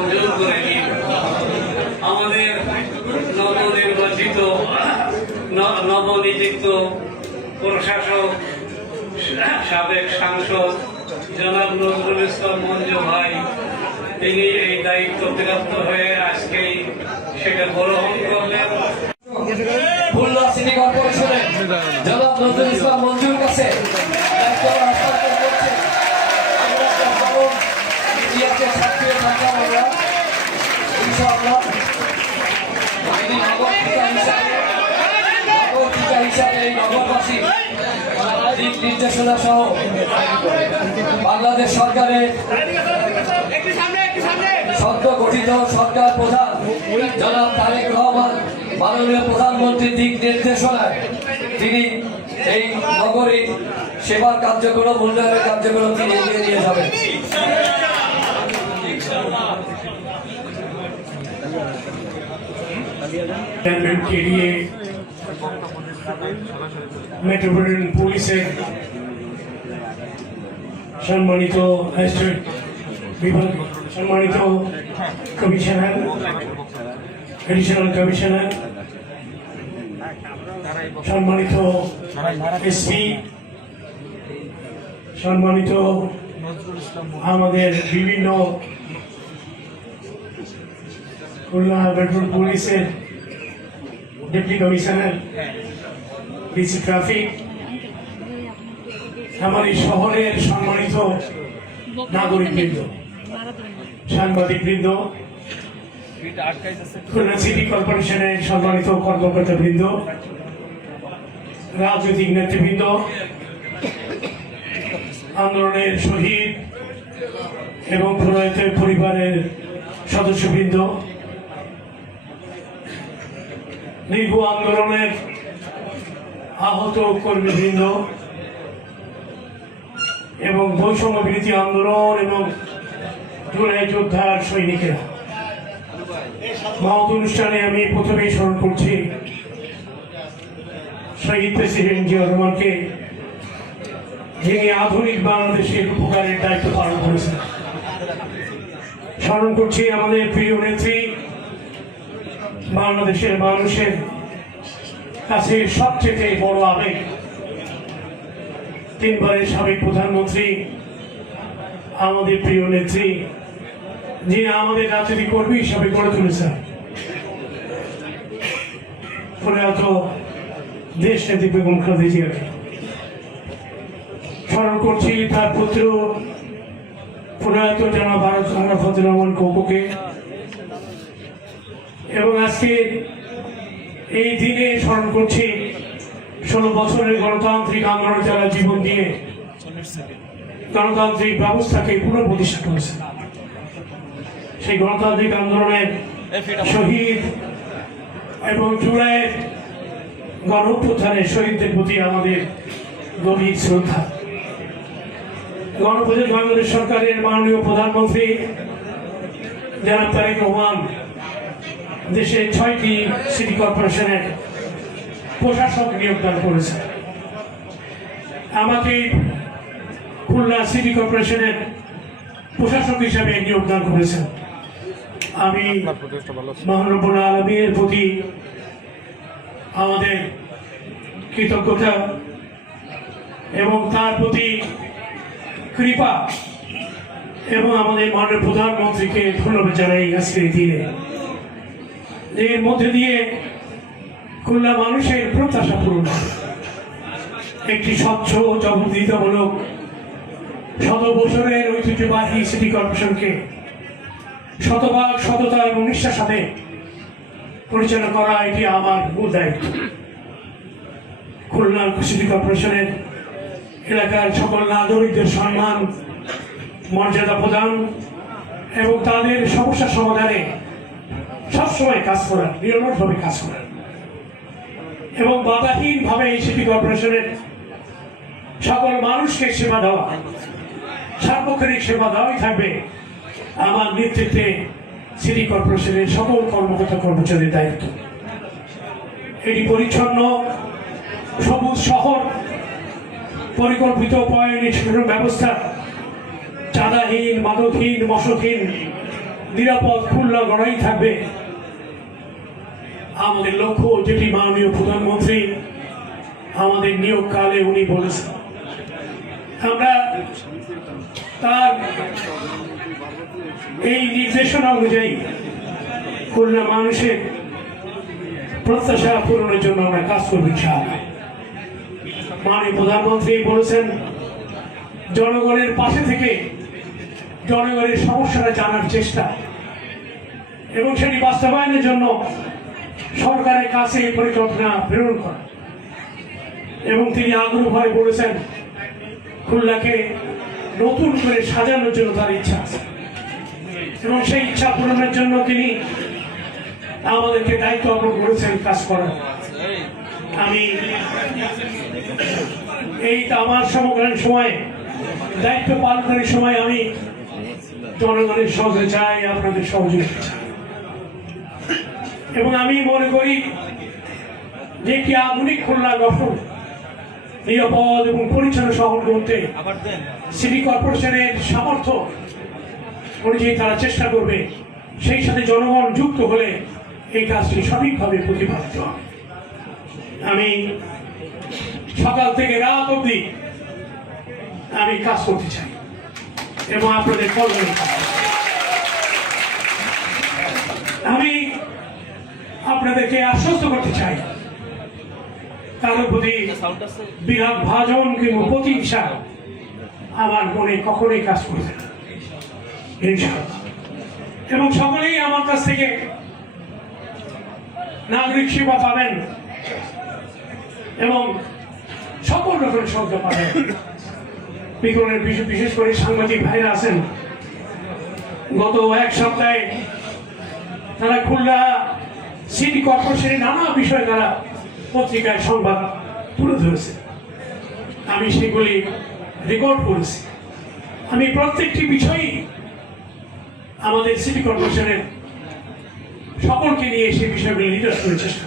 মঞ্জুর করে দিন। আমাদের নবনির্বাচিত নবনিযুক্ত প্রশাসক সাবেক সাংসদ জনাব নজরুল ইসলাম মঞ্জু ভাই, তিনি এই দায়িত্ব প্রাপ্ত হয়ে আজকেই সেটা গ্রহণ করলেন। খুলনা সিটি কর্পোরেশনের জনাব নজরুল ইসলাম মঞ্জুর কাছে দায়িত্ব হস্তান্তর করছে। আমরা একটা বড় ইতিহাসে সাক্ষী থাকলাম আমরা, ইনশাআল্লাহ আইনি নগরপিতা হিসাবে এই নগরবাসী দিক নির্দেশনা সহ বাংলাদেশ সরকারের সদ্য গঠিত সরকার প্রধান জনাব তারেক রহমান মাননীয় প্রধানমন্ত্রীর দিক নির্দেশনায় তিনি এই নগরী সেবার কার্যক্রম উন্নয়নের কার্যক্রম তিনি এগিয়ে নিয়ে যাবেন। মেট্রোপলিটন পুলিশের সম্মানিত বিভাগ, সম্মানিত কমিশনার, এডিশনাল কমিশনার, সম্মানিত এসপি, সম্মানিত আমাদের বিভিন্ন খুলনা মেট্রোপলিটন পুলিশের ডেপুটি কমিশনার, ডিসি ট্রাফিক, আমার এই শহরের সম্মানিত নাগরিকবৃন্দ, সাংবাদিকবৃন্দ, খুলনা সিটি কর্পোরেশনের সম্মানিত কর্মকর্তাবৃন্দ, রাজনৈতিক নেতৃবৃন্দ, আন্দোলনের শহীদ এবং প্রয়াতের পরিবারের সদস্যবৃন্দ, দীর্ঘ আন্দোলনের আহত কর্মীবৃন্দ এবং বৈষম্য বিরোধী আন্দোলন এবং জুলাই যোদ্ধার সৈনিকেরা, মহৎ অনুষ্ঠানে আমি প্রথমেই স্মরণ করছি শহীদ প্রেসিডেন্ট জিয়া রহমানকে, যিনি আধুনিক বাংলাদেশের উপকারের দায়িত্ব পালন করেছেন। স্মরণ করছি আমাদের প্রিয় নেত্রী, বাংলাদেশের মানুষের কাছে সবচেয়ে বড় আবেগ, তিনবারের সাবেক প্রধানমন্ত্রী, আমাদের প্রিয় নেত্রী, যিনি আমাদের রাজনৈতিক কর্মী হিসাবে গড়ে তুলেছেন, প্রয়াত দেশ নেত্রী বেগম খালেদা জিয়াকে। স্মরণ করছি তার পুত্র প্রয়াত জনাব আরাফাতুর রহমান কোকোকে। এবং আজকে এই দিনে স্মরণ করছি 16 বছরের গণতান্ত্রিক আন্দোলনে যারা জীবন দিয়ে গণতান্ত্রিক ব্যবস্থাকে পুনঃপ্রতিষ্ঠা করেছে, সেই গণতান্ত্রিক আন্দোলনের শহীদ এবং জুলাইয়ের গণঅভ্যুত্থানের শহীদদের প্রতি আমাদের গভীর শ্রদ্ধা। গণপ্রজাতন্ত্রী বাংলাদেশ সরকারের মাননীয় প্রধানমন্ত্রী জনাব তারেক রহমান দেশের 6টি সিটি কর্পোরেশনের প্রশাসক নিয়োগদান করেছে। আমাকে খুলনা সিটি কর্পোরেশনের প্রশাসক হিসাবে নিয়োগদান করেছেন। আমি মহান রব্বুল আলামিনের প্রতি আমাদের কৃতজ্ঞতা এবং তার প্রতি কৃপা এবং আমাদের মাননীয় প্রধানমন্ত্রীকে ধন্যবাদ জানাই আজকের দিনে। এর মধ্যে দিয়ে খুলনা মানুষের প্রত্যাশা পূরণ, একটি স্বচ্ছ জবাবদিহিতামূলক 100 বছরের ঐতিহ্যবাহী সিটি কর্পোরেশনকে শতভাগ সততা এবং নিষ্ঠার সাথে পরিচালনা করা এটি আমার মূল দায়িত্ব। খুলনা সিটি কর্পোরেশনের এলাকার সকল নাগরিকদের সম্মান মর্যাদা প্রদান এবং তাদের সমস্যা সমাধানে সবসময় কাজ করার, নিরলসভাবে কাজ করার এবং বাধাহীনভাবে এই সিটি কর্পোরেশনের সকল মানুষকে সেবা দেওয়া, সার্বক্ষণিক সেবা দেওয়াই থাকবে আমার নেতৃত্বে সিটি কর্পোরেশনের সকল কর্মকর্তা কর্মচারীর দায়িত্ব। এটি পরিচ্ছন্ন সবুজ শহর, পরিকল্পিত পয়ঃনিষ্কাশন ব্যবস্থা, চাঁদাহীন, মাদকহীন, মশকহীন নিরাপদ খুলনা গড়াই থাকবে আমাদের লক্ষ্য, যেটি মাননীয় প্রধানমন্ত্রী আমাদের নিয়োগকালে উনি বলেছেন। আমরা তার এই নির্দেশনা অনুযায়ী খুলনা মানুষের প্রত্যাশা পূরণের জন্য আমরা কাজ করব ইনশাআল্লাহ। মাননীয় প্রধানমন্ত্রী বলেছেন জনগণের পাশে থেকে জনগণের সমস্যাটা জানার চেষ্টা এবং সেটি বাস্তবায়নের জন্য সরকারের কাছে এই পরিকল্পনা প্রেরণ করা। এবং তিনি আগ্রহভাবে বলেছেন খুলনাকে নতুন করে সাজানোর জন্য তার ইচ্ছা আছে এবং সেই ইচ্ছা পূরণের জন্য তিনি আমাদেরকে দায়িত্ব অর্পণ করেছেন কাজ করার। আমি এই আমার সমকালীন সময়ে দায়িত্ব পালনের সময় আমি জনগণের সঙ্গে চাই, আপনাদের সহযোগিতা চাই এবং আমি মনে করি যে একটি আধুনিক খুলনা গঠন, নিরাপদ এবং পরিচ্ছন্ন শহর করতে সিটি কর্পোরেশনের সামর্থ্য অনুযায়ী তারা চেষ্টা করবে। সেই সাথে জনগণ যুক্ত হলে এই কাজটি সঠিকভাবে প্রতিপাদিত হবে। আমি সকাল থেকে রাত অবধি আমি কাজ করতে চাই এবং আপনাদের কল্যাণে আমি আপনাদেরকে আশ্বস্ত করতে চাই কারোর প্রতি বিরাট ভাজন কিংবা প্রতিহিংসা আমার মনে কখনোই কাজ করবে না ইনশাআল্লাহ। এবং সকলেই আমার কাছ থেকে নাগরিক সেবা পাবেন এবং সকল রকমের সুবিধা পাবেন। বিকরণের বিশেষ করে সাংবাদিক ভাইরা আছেন, গত এক সপ্তাহে তারা খুলনা সিটি কর্পোরেশনের নানা বিষয়ে তারা পত্রিকায় সংবাদ তুলে ধরেছে। আমি সেগুলি রেকর্ড করেছি। আমি প্রত্যেকটি বিষয়ই আমাদের সিটি কর্পোরেশনের সকলকে নিয়ে সেই বিষয়গুলি নির্দেশ করে চেষ্টা